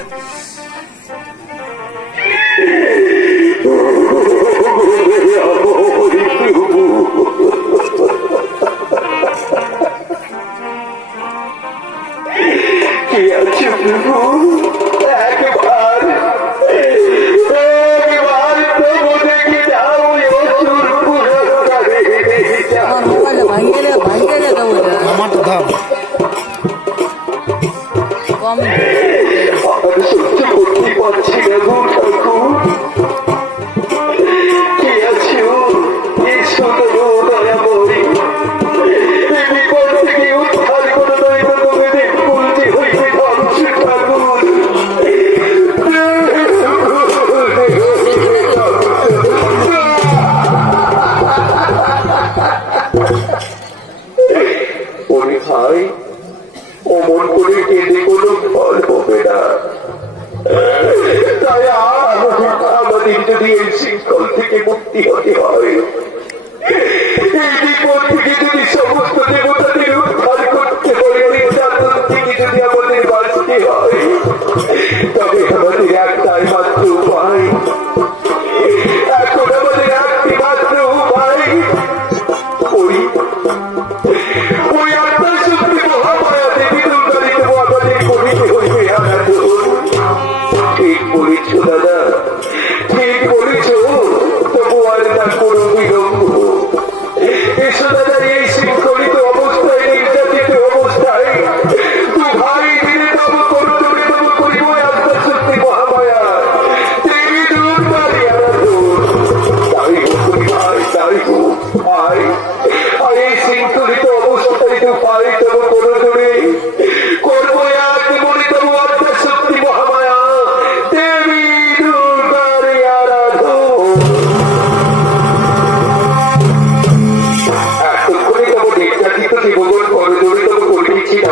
Yeah.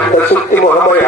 মুক্ত মহাময়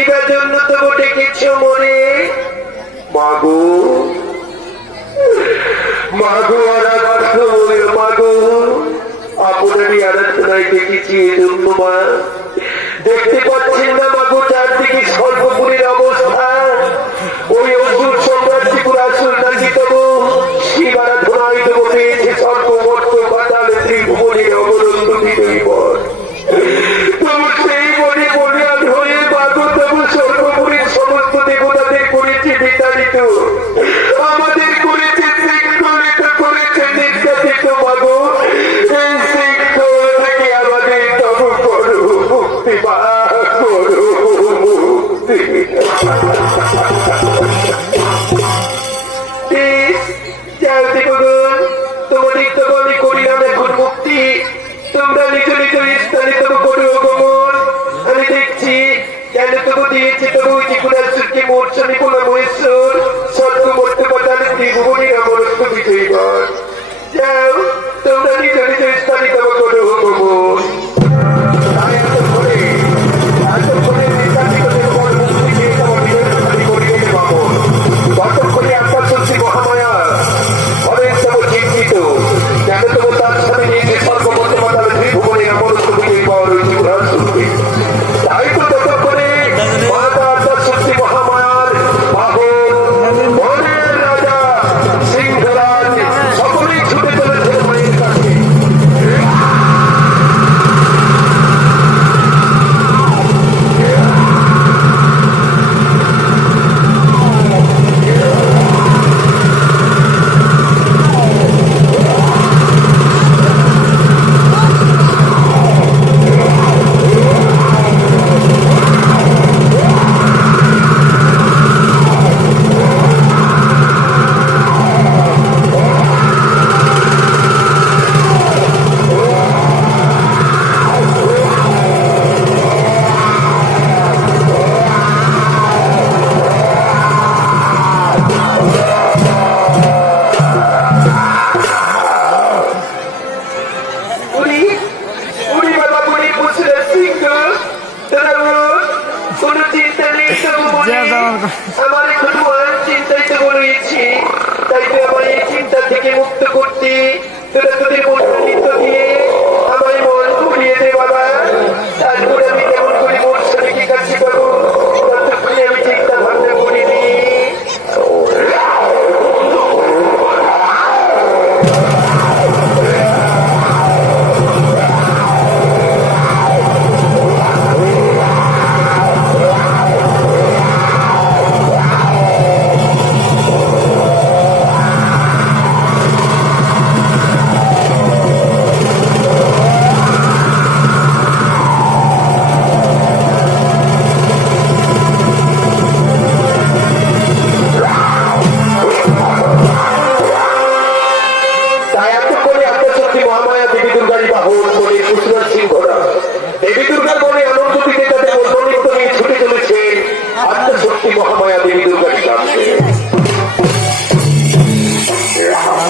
এবার জন্য তবু ডেকেছ মনে। মাগো। মাগো, আর কথা বলে মাগো। আপনারই আরাধনায় দেখেছি এই জন্য মা। দেখতে পাচ্ছেন না মাগো, চারদিকে সর্ব people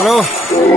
know.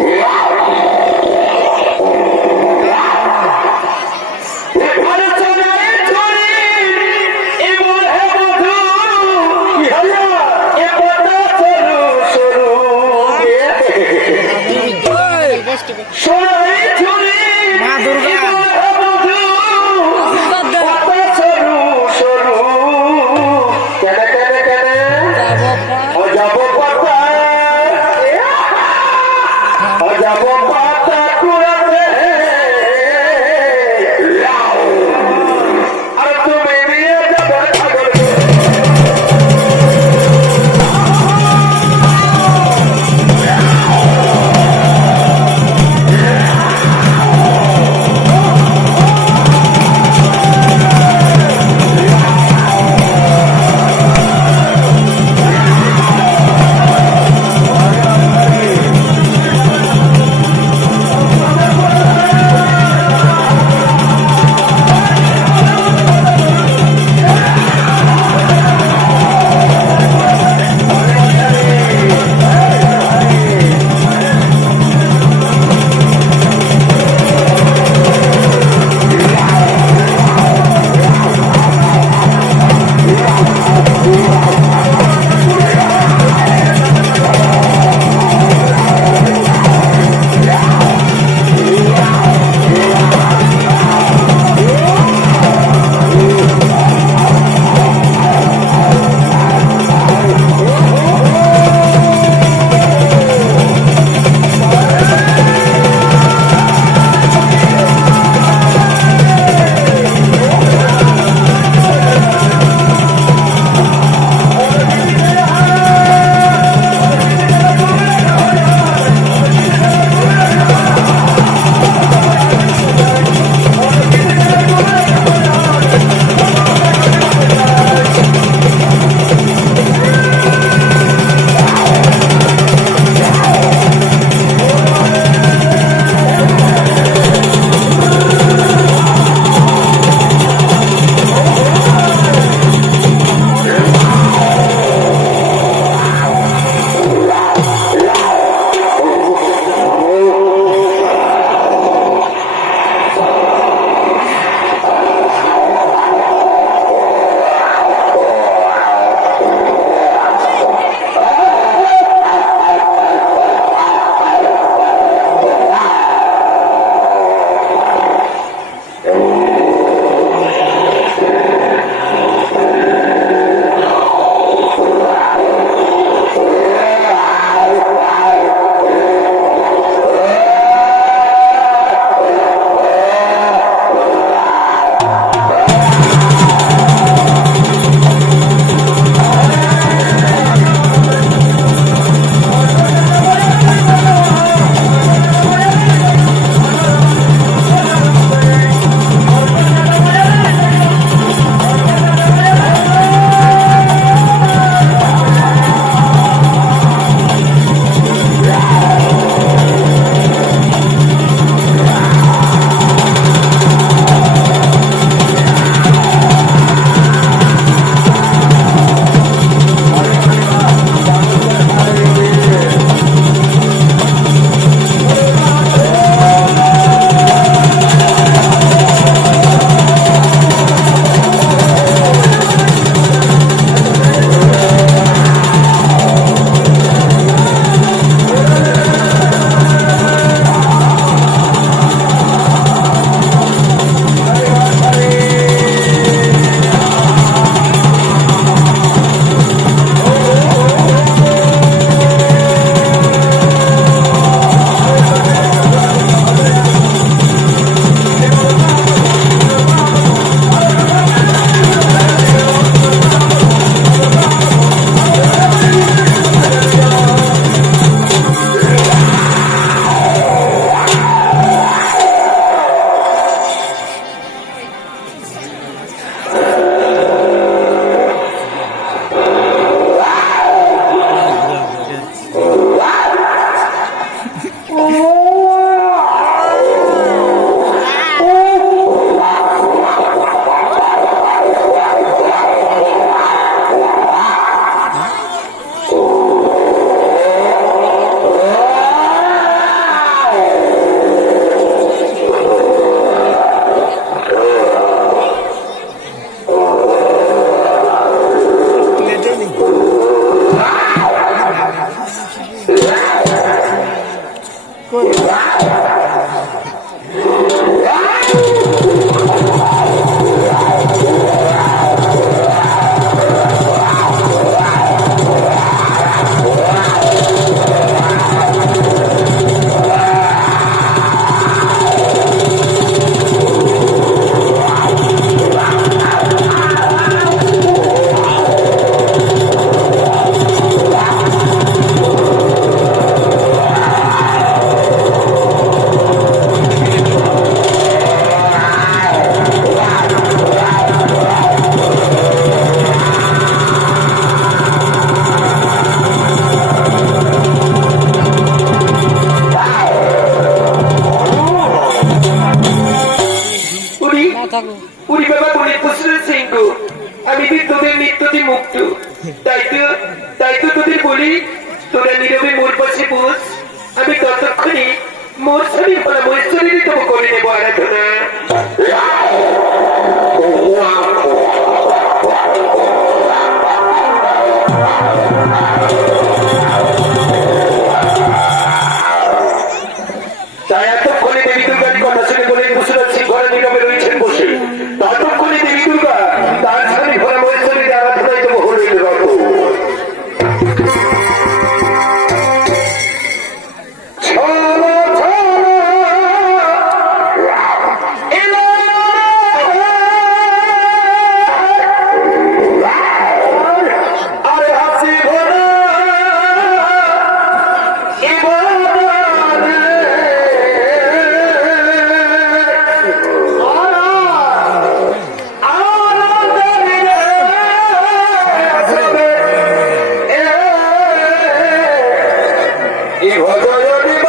হরি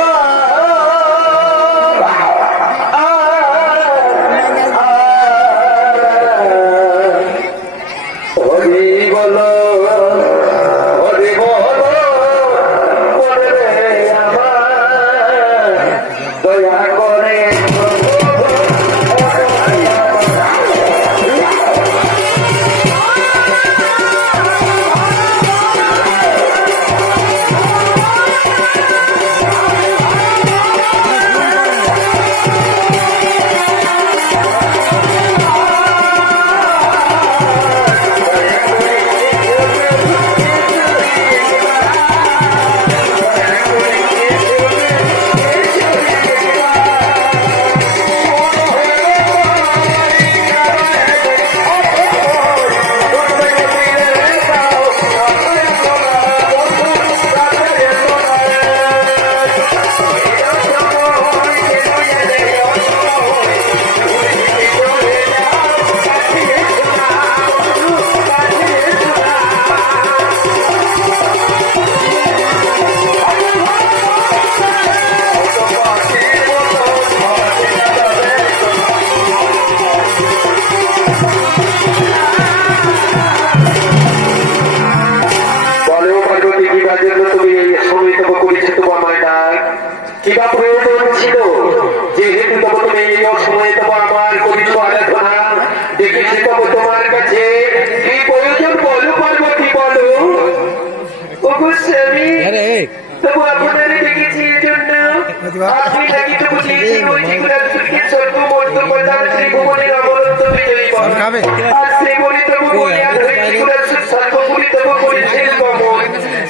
পার্বতী জন্য তুমি সময় করেছ তোমার ডাক কিবা প্রয়োজন ছিল যেহেতু তব তুমি এই অসময়ে আমার করিত আরাধনা দেখেছি তব তোমার কাছে কি প্রয়োজন বলো পার্বতী বলো ওগো তবু আপনারা দেখেছি এই জন্য আপনি নাকি তবু চেয়েছেন ওই ত্রিপুরা সুখী স্বর্গ মর্ত প্রধান শ্রী ভুবনের অমরত্ব বিজয়ী আর শ্রী বলি তবু আর তবু করেছেন গমন।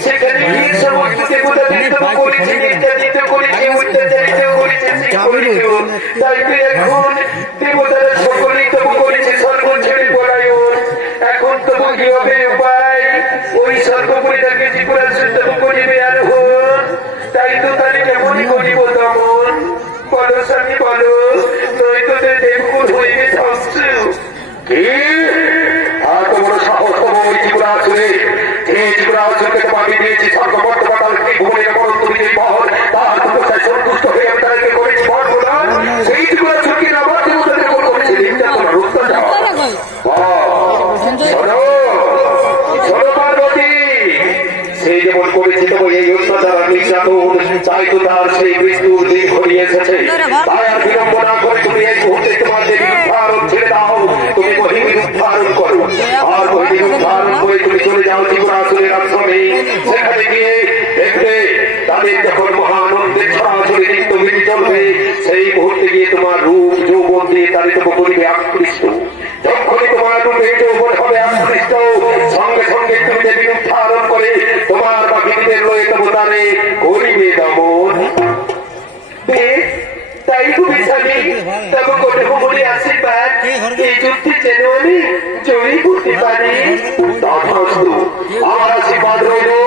সেখানে গিয়ে সমস্ত দেবতাদের তবু করেছেন নির্যাতিত করেছে, অত্যাচারিত করেছে, তাই এখন দেবতারা সকলেই তবু করেছে স্বর্গ ছেড়ে পলায়ন। এখন তবু কি হবে উপায় কি বড় সাহস তবু ওই ত্রিপুরা আসলে এই ত্রিপুরা আসলে তো আমি দিয়েছি সর্ববর্ত ভূমির বড় তুমি এই বহন? তার তপস্যায় সন্তুষ্ট হয়ে আমি তাদেরকে করেছি বরগুলান সেই ত্রিপুরা ছুটি আবার দেবতাদের উপর করেছি নির্যাতন অত্যাচার শোনো শোনো পার্বতী। সেই যেমন করেছে তবু এই অত্যাচার নির্যাতন তাই তো তার সেই মৃত্যুর দিন ঘনিয়ে এসেছে। তোমার রূপ যৌবন দিয়ে তাদের তো করিবে আকৃষ্ট। যখনই তোমার রূপে যৌবন হবে আকৃষ্ট সঙ্গে সঙ্গে তুমি দেবী উদ্ধারণ করে তোমার বাকিদের লয়ে তবতারে করিবে দমন। বেশ তাই খুবই স্বামী তবে কোটে ভ্রমণে আশীর্বাদ এই যুক্তি যেন আমি জয়ী করতে পারি। তথাস্তু আমার আশীর্বাদ রইল।